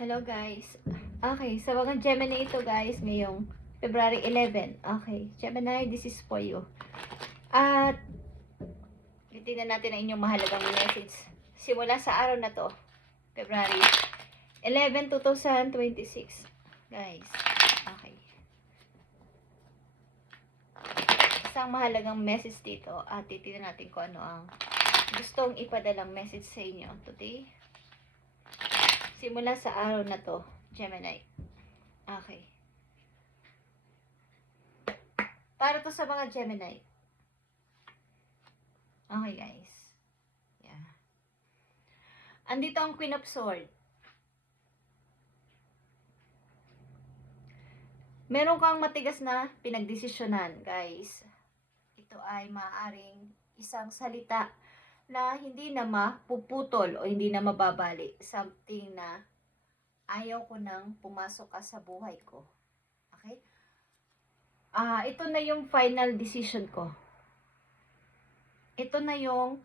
Hello guys. Okay, sa mga Gemini ito guys, ngayong February 11. Okay, Gemini, this is for you. At titingnan natin ang inyong mahalagang message. Simula sa araw na to, February 11, 2026. Guys, okay. Isang mahalagang message dito at titingnan natin kung ano ang gustong ipadalang message sa inyo today. Simula sa araw na to, Gemini. Okay. Para to sa mga Gemini. Okay, guys. Yeah. Andito ang Queen of Swords. Meron kang matigas na pinagdesisyonan, guys. Ito ay maaaring isang salita na hindi na mapuputol o hindi na mababali. Something na ayaw ko nang pumasok ka sa buhay ko. Okay? Ito na yung final decision ko. Ito na yung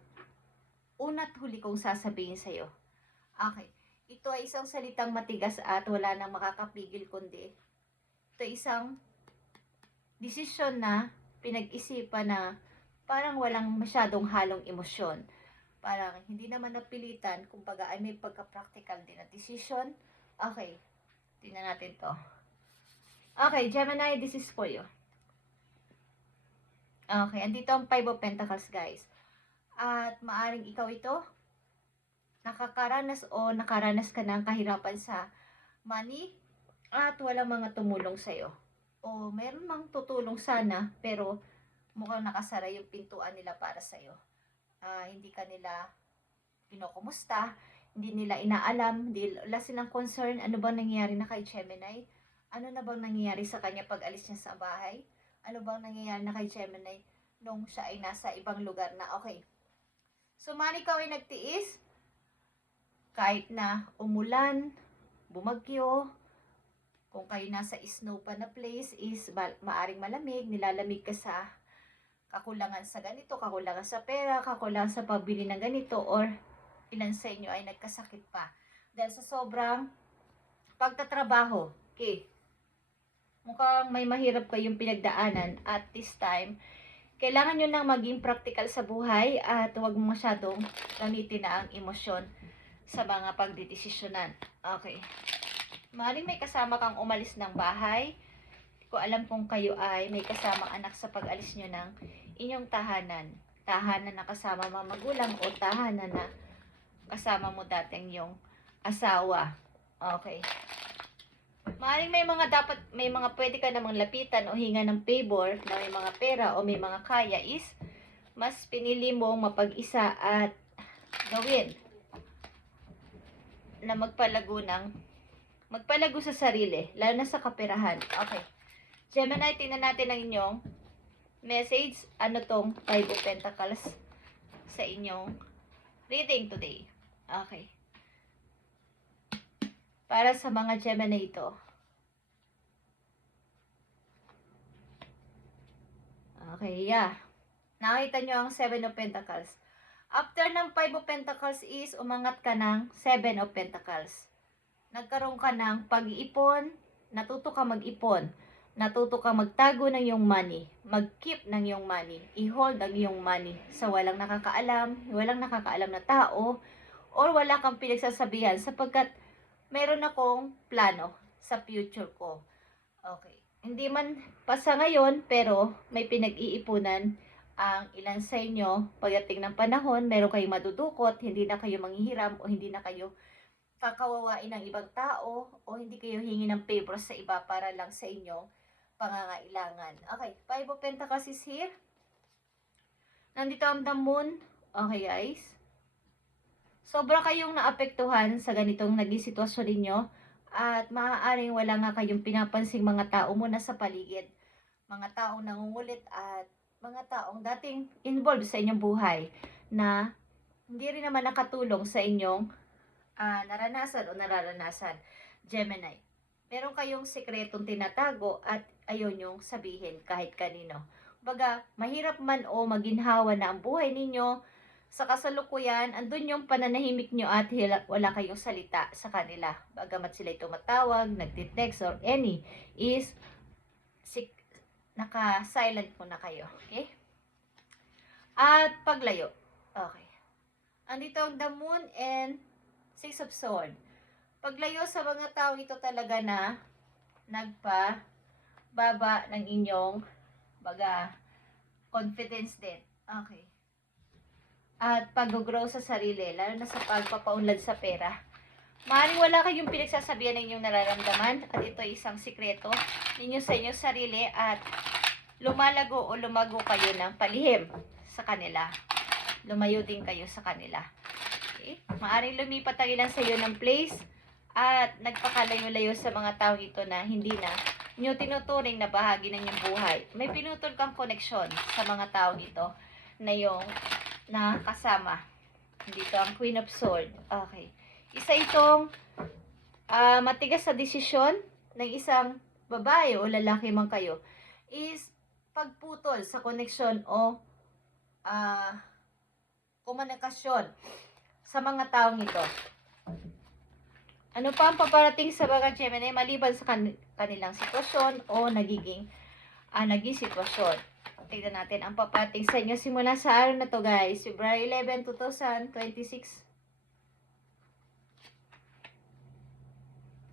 una't huli kong sasabihin sa'yo. Okay. Ito ay isang salitang matigas at wala nang makakapigil kundi ito ay isang decision na pinag-isipan na parang walang masyadong halong emosyon. Parang hindi naman napilitan, kumbaga ay may pagka-practical din na decision. Okay, tingnan natin to. Okay, Gemini, this is for you. Okay, andito ang Five of Pentacles, guys. At maaring ikaw ito, nakakaranas o nakaranas ka ng kahirapan sa money at walang mga tumulong sa'yo. O meron mang tutulong sana, pero mukhang nakasara yung pintuan nila para sa'yo. Hindi ka nila kinukumusta, hindi nila inaalam, wala silang concern, ano bang nangyayari na kay Gemini? Ano na bang nangyayari sa kanya pag alis niya sa bahay? Ano bang nangyayari na kay Gemini nung siya ay nasa ibang lugar na? Okay. So, man, ikaw ay nagtiis, kahit na umulan, bumagyo, kung kayo nasa snow pa na place is maaring malamig, nilalamig ka sa kakulangan sa ganito, kakulangan sa pera, kakulangan sa pabili ng ganito, or ilan sa inyo ay nagkasakit pa. Dahil sa sobrang pagtatrabaho, okay, mukhang may mahirap kayong pinagdaanan at this time, kailangan nyo nang maging practical sa buhay at huwag masyadong gamitin na ang emosyon sa mga pagdidesisyonan. Okay. Maaaring may kasama kang umalis ng bahay. Hindi ko alam kung kayo ay may kasamang anak sa pag-alis nyo ng inyong tahanan. Tahanan na kasama mga magulang o tahanan na kasama mo dating yung asawa. Okay. Maaaring may mga pwede ka namang lapitan o hinga ng favor na may mga pera o may mga kaya is mas pinili mong mapag-isa at gawin na magpalago sa sarili, lalo na sa kaperahan. Okay. Gemini, tingnan natin ang inyong message. Ano tong Five of Pentacles sa inyong reading today? Okay. Para sa mga Gemini ito. Okay, yeah. Nakita nyo ang Seven of Pentacles. After ng Five of Pentacles is umangat ka ng Seven of Pentacles. Nagkaroon ka ng pag-iipon, natuto ka mag-ipon, natuto ka magtago ng iyong money, mag-keep ng iyong money, i-hold ang iyong money sa walang nakakaalam na tao, or wala kang pinagsasabihan sapagkat meron akong plano sa future ko. Okay. Hindi man pa sa ngayon, pero may pinag-iipunan ang ilan sa inyo. Pagdating ng panahon, meron kayong madudukot, hindi na kayo manghihiram o hindi na kayo kakawawain ng ibang tao o hindi kayo hingi ng favor sa iba para lang sa inyong pangangailangan. Okay, Five of Pentacles is here. Nandito ang the Moon. Okay, guys. Sobra kayong naapektuhan sa ganitong naging sitwasyon ninyo at maaaring wala nga kayong pinapansing mga tao muna sa paligid. Mga taong nangungulit at mga taong dating involved sa inyong buhay na hindi rin naman nakatulong sa inyong naranasan o nararanasan. Gemini, meron kayong sekretong tinatago at ayaw nyong sabihin kahit kanino. Baga, mahirap man o maginhawa na ang buhay ninyo Sa kasalukuyan, andun yung pananahimik nyo at wala kayong salita sa kanila. Bagamat sila'y tumatawag, nagtitext or any, is naka-silent po na kayo. Okay? At paglayo. Okay. Andito ang the moon and six of sword. Paglayo sa mga tao ito talaga na nagpa-baba ng inyong confidence din. Okay. At pag-grow sa sarili, lalo na sa pagpapaunlad sa pera. Maaaring wala kayong pinagsasabihan ng inyong nararamdaman at ito ay isang sikreto ninyo sa inyong sarili at lumalago o lumago kayo ng palihim sa kanila. Lumayo din kayo sa kanila. Okay? Maaaring lumipat ang ilan sa iyo ng place at nagpakalayo-layo sa mga taong ito na hindi na nyo tinuturing na bahagi ng inyong buhay. May pinutol kang koneksyon sa mga taong ito na yung nakasama. Dito ang Queen of Swords. Okay. Isa itong matigas sa desisyon ng isang babae o lalaki man kayo is pagputol sa koneksyon o komunikasyon sa mga taong ito. Ano pa ang paparating sa mga Gemini maliban sa kanilang sitwasyon o naging sitwasyon? Tignan natin ang paparating sa inyo simula sa araw na to guys, February 11, 2026.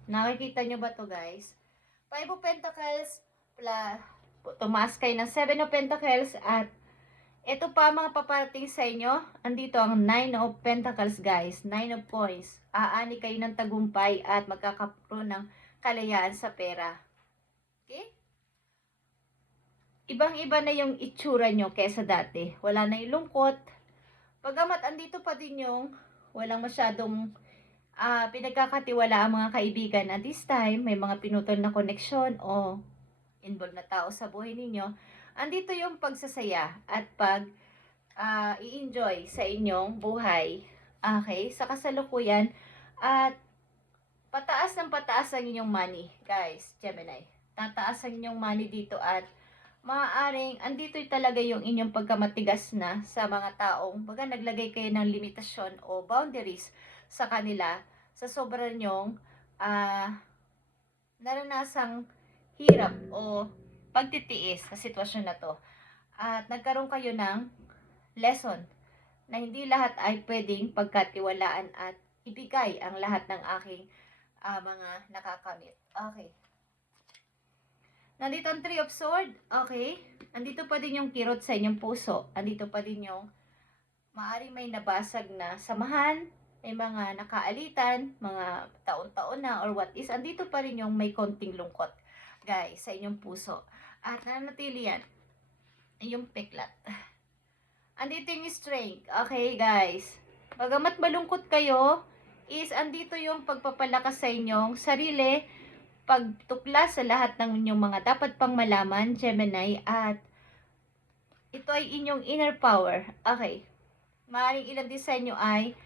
Nakikita nyo ba to guys? 5 of Pentacles, tumaas kayo ng 7 of Pentacles at ito pa mga paparating sa inyo. Andito ang 9 of Pentacles guys, 9 of Coins. Aani kayo ng tagumpay at magkakaroon ng kalayaan sa pera. Okay? Ibang-iba na yung itsura nyo kesa dati. Wala na yung lungkot. Pagamat andito pa din yung walang masyadong pinagkakatiwala ang mga kaibigan at this time, may mga pinutol na koneksyon o involved na tao sa buhay ninyo. Andito yung pagsasaya at i-enjoy sa inyong buhay. Okay? Sa kasalukuyan at pataas ng pataas ang inyong money, guys, Gemini. Tataas ang inyong money dito at maaaring andito talaga yung inyong pagkamatigas na sa mga taong naglagay kayo ng limitasyon o boundaries sa kanila sa sobra nyong naranasang hirap o pagtitiis sa sitwasyon na to. At nagkaroon kayo ng lesson na hindi lahat ay pwedeng pagkatiwalaan at ibigay ang lahat ng aking mga nakakamit. Okay. Nandito ang 3 of Swords. Okay. Andito pa din yung kirot sa inyong puso. Andito pa din yung maaaring may nabasag na samahan, may mga nakaalitan, mga taon-taon na or what is. Andito pa rin yung may konting lungkot, guys, sa inyong puso. At nanatili yan, yung peklat. Andito yung strength. Okay, guys. Bagamat malungkot kayo, is andito yung pagpapalakas sa inyong sarili, pagtuklas sa lahat ng inyong mga dapat pang malaman, Gemini, at ito ay inyong inner power. Okay. Maaaring ilan din sa inyo ay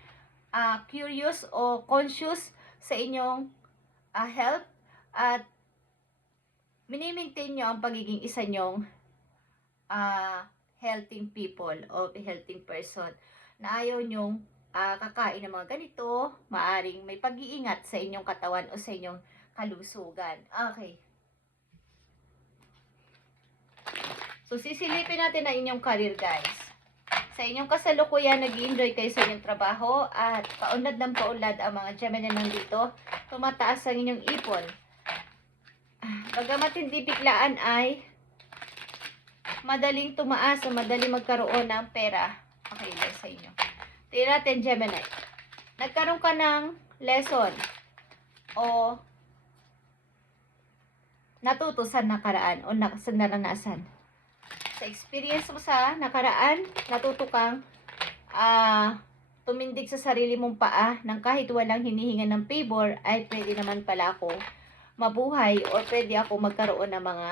curious o conscious sa inyong health at minimaintain nyo ang pagiging isa nyong healthy people o healthy person na ayaw nyong kakain ng mga ganito, maaring may pag-iingat sa inyong katawan o sa inyong kalusugan. Okay. So, sisilipin natin ang inyong career, guys. Sa inyong kasalukuyan, nag-enjoy kayo sa inyong trabaho at paunlad ng paunlad ang mga Gemini nandito. Tumataas ang inyong ipon. Bagamat hindi biglaan ay madaling tumaas o madaling magkaroon ng pera. Okay, lang sa inyo. Tingnan natin, Gemini. Nagkaroon ka ng lesson o natuto sa nakaraan o sa naranasan. Sa experience mo sa nakaraan, natuto kang tumindig sa sarili mong paa nang kahit walang hinihingan ng favor ay pwede naman pala ako mabuhay o pwede ako magkaroon ng mga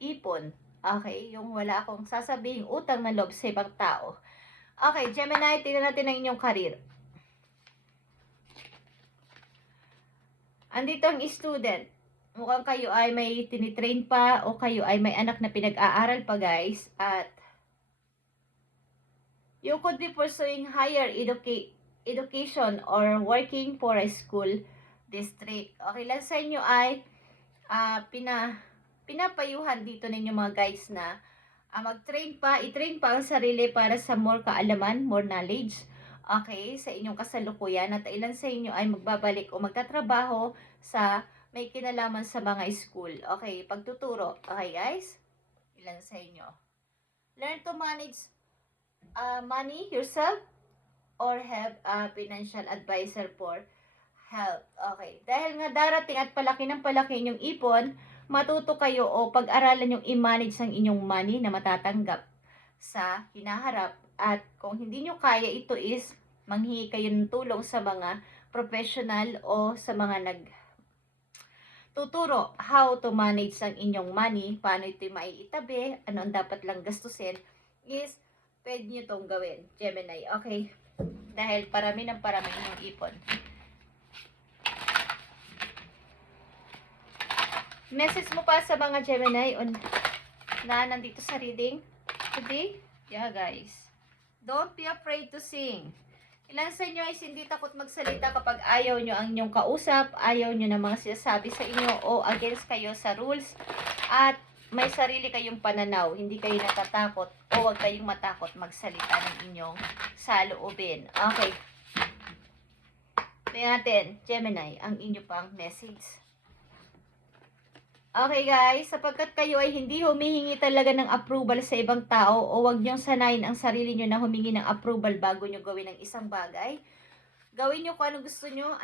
ipon. Okay? Yung wala akong sasabihing utang na loob sa ibang tao. Okay, Gemini, tingnan natin ang inyong career. Andito ang student. Mukhang kayo ay may tinitrain pa o kayo ay may anak na pinag-aaral pa, guys. At You could be pursuing higher education or working for a school district. Okay lang sa inyo ay pinapayuhan dito ninyo mga guys na i-train pa ang sarili para sa more kaalaman, more knowledge. Okay, sa inyong kasalukuyan at ilan sa inyo ay magbabalik o magtatrabaho sa may kinalaman sa mga school. Okay, pagtuturo. Okay guys? Ilan sa inyo? Learn to manage money yourself or have a financial advisor for help. Okay, dahil nga darating at palaki ng palaki inyong ipon, matuto kayo o pag-aralan yung i-manage ang inyong money na matatanggap sa hinaharap. At kung hindi nyo kaya, ito is manghingi kayo ng tulong sa mga professional o sa mga tuturo how to manage ang inyong money, paano ito maiitabi, ano ang dapat lang gastusin, is pwede nyo itong gawin, Gemini. Okay? Dahil parami inyong ipon. Message mo pa sa mga Gemini na nandito sa reading today? Yeah, guys. Don't be afraid to sing. Ilan sa inyo ay hindi takot magsalita kapag ayaw nyo ang inyong kausap, ayaw nyo ng mga sinasabi sa inyo o against kayo sa rules at may sarili kayong pananaw, hindi kayo natatakot o huwag kayong matakot magsalita ng inyong saloobin. Okay. Tingnan natin, Gemini, ang inyo pang message. Okay guys, sapagkat kayo ay hindi humihingi talaga ng approval sa ibang tao o wag niyong sanayin ang sarili niyo na humingi ng approval bago niyo gawin ang isang bagay. Gawin niyo kung anong gusto niyo,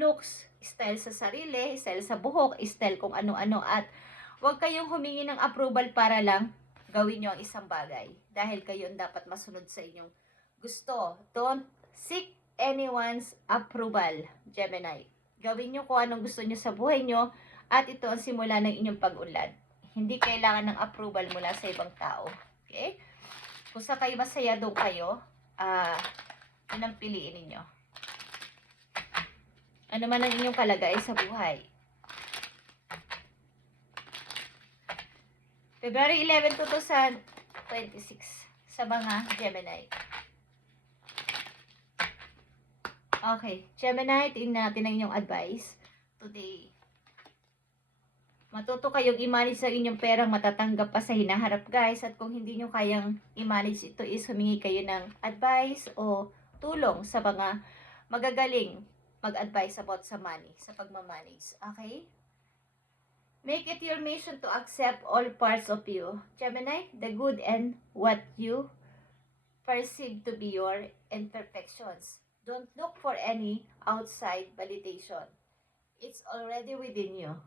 looks, style sa sarili, style sa buhok, style kung ano-ano at wag kayong humingi ng approval para lang gawin niyo ang isang bagay. Dahil kayo ang dapat masunod sa inyong gusto. Don't seek anyone's approval, Gemini. Gawin niyo kung anong gusto niyo sa buhay niyo. At ito ang simula ng inyong pag-unlad. Hindi kailangan ng approval mula sa ibang tao. Okay? Kung sa kayo masaya, doon kayo, yun ang piliin ninyo. Ano man ang inyong kalagay sa buhay. February 11, 2026 sa mga Gemini. Okay, Gemini, tingnan natin ang inyong advice today. Matuto kayong i-manage sa inyong perang matatanggap pa sa hinaharap guys. At kung hindi nyo kayang i-manage ito is humingi kayo ng advice o tulong sa mga magagaling mag-advise about sa money, sa pagmamanage. Okay? Make it your mission to accept all parts of you. Gemini, the good and what you perceive to be your imperfections. Don't look for any outside validation. It's already within you.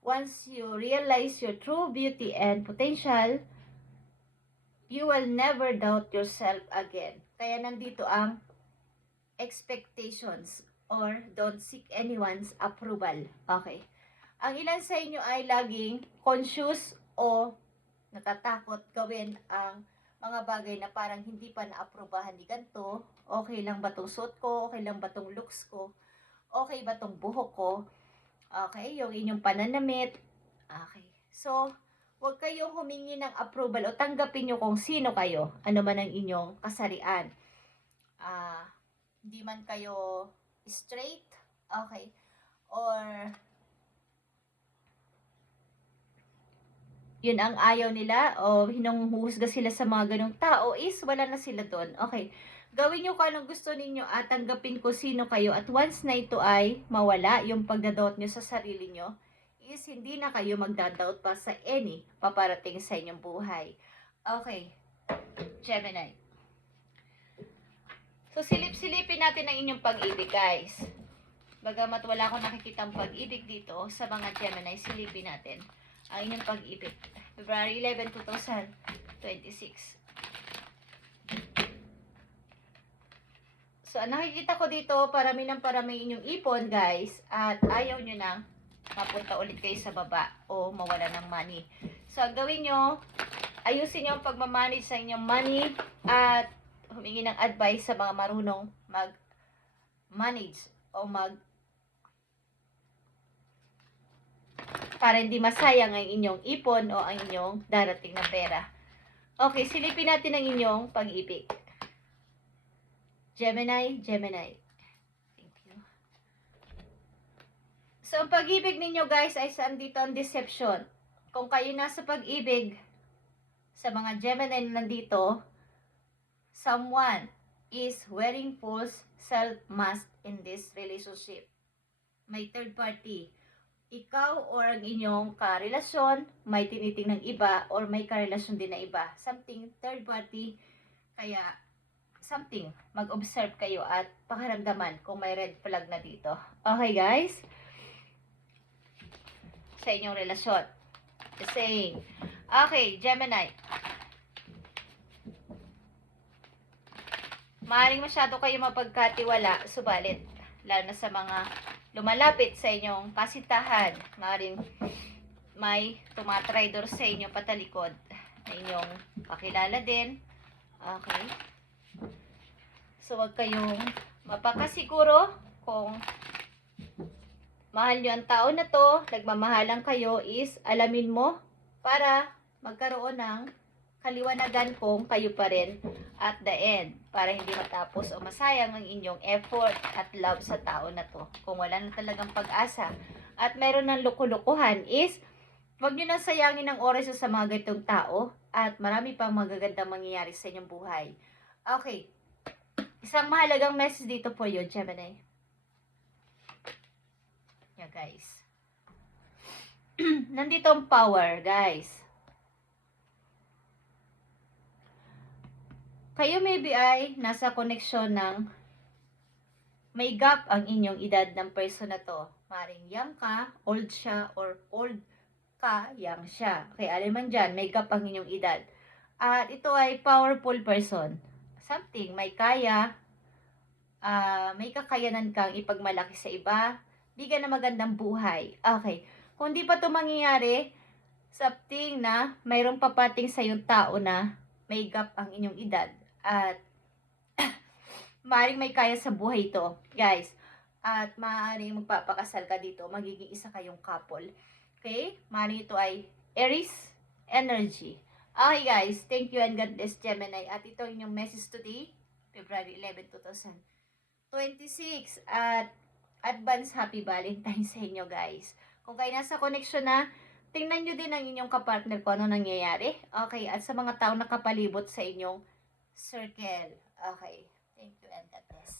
Once you realize your true beauty and potential, you will never doubt yourself again. Kaya nandito ang expectations or don't seek anyone's approval. Okay. Ang ilan sa inyo ay laging conscious o natatakot gawin ang mga bagay na parang hindi pa na-aprobahan ni ganito. Okay lang ba itong suot ko? Okay lang ba itong looks ko? Okay ba itong buhok ko? Okay, yung inyong pananamit. Okay. So, huwag kayong humingi ng approval o tanggapin nyo kung sino kayo. Ano man ang inyong kasarian. Hindi man kayo straight. Okay. Or, yun ang ayaw nila o hinunghuhusga sila sa mga ganong tao is wala na sila doon. Okay. Gawin nyo kung anong gusto ninyo at tanggapin ko sino kayo. At once na ito ay mawala, yung pagdadoubt nyo sa sarili nyo, is hindi na kayo magdadoubt pa sa any paparating sa inyong buhay. Okay, Gemini. So, silip-silipin natin ang inyong pag-ibig, guys. Bagamat wala akong nakikitang pag-ibig dito sa mga Gemini, silipin natin ang inyong pag-ibig. February 11, 2026. So, nakikita ko dito, parami inyong ipon, guys. At ayaw nyo nang mapunta ulit kayo sa baba o mawala ng money. So, ang gawin nyo, ayusin nyo ang pagmamanage sa inyong money at humingi ng advice sa mga marunong mag-manage o para hindi masayang ang inyong ipon o ang inyong darating na pera. Okay, silipin natin ang inyong pag-ibig. Gemini, Gemini. Thank you. So, ang pag-ibig ninyo guys ay saan dito ang deception. Kung kayo nasa pag-ibig, sa mga Gemini na nandito, someone is wearing false self-mask in this relationship. May third party. Ikaw or ang inyong karelasyon, may tinitingnan iba or may karelasyon din na iba. Something third party, kaya something, mag-observe kayo at pakiramdaman kung may red flag na dito. Okay guys? Sa inyong relasyon. The same. Okay, Gemini. Maaaring masyado kayo mapagkatiwala, subalit, lalo na sa mga lumalapit sa inyong kasitahan, maaaring may tumatraidor sa inyo patalikod na inyong kakilala din. Okay. So, wag kayong mapakasiguro kung mahal nyo ang tao na to, nagmamahalan kayo, is alamin mo para magkaroon ng kaliwanagan kung kayo pa rin at the end, para hindi matapos o masayang ang inyong effort at love sa tao na to. Kung wala na talagang pag-asa at meron ng loko-lokohan, is wag nyo nang sayangin ang oras sa mga ganitong tao at marami pang magagandang mangyayari sa inyong buhay. Okay. Isang mahalagang message dito for you, Gemini. Yeah, guys. Nandito ang power, guys. Kayo maybe ay nasa koneksyon ng may gap ang inyong edad ng person na to. Maring young ka, old siya, or old ka, young siya. Kaya alam man dyan, may gap ang inyong edad. At ito ay powerful person. Something, may kaya, may kakayanan kang ipagmalaki sa iba, bigyan na magandang buhay. Okay. Kung di pa ito mangyayari, something na mayroong papating sa yung tao na may gap ang inyong edad. At maaaring may kaya sa buhay ito, guys. At maaaring magpapakasal ka dito, magiging isa kayong couple. Okay? Maaaring ito ay Aries energy. Okay guys, thank you and God bless Gemini. At ito yung message today, February 11, 2026. At advance happy Valentine's sa inyo guys. Kung kayo nasa connection na, tingnan nyo din ang inyong kapartner kung ano nangyayari. Okay, at sa mga tao nakapalibot sa inyong circle. Okay, thank you and God bless.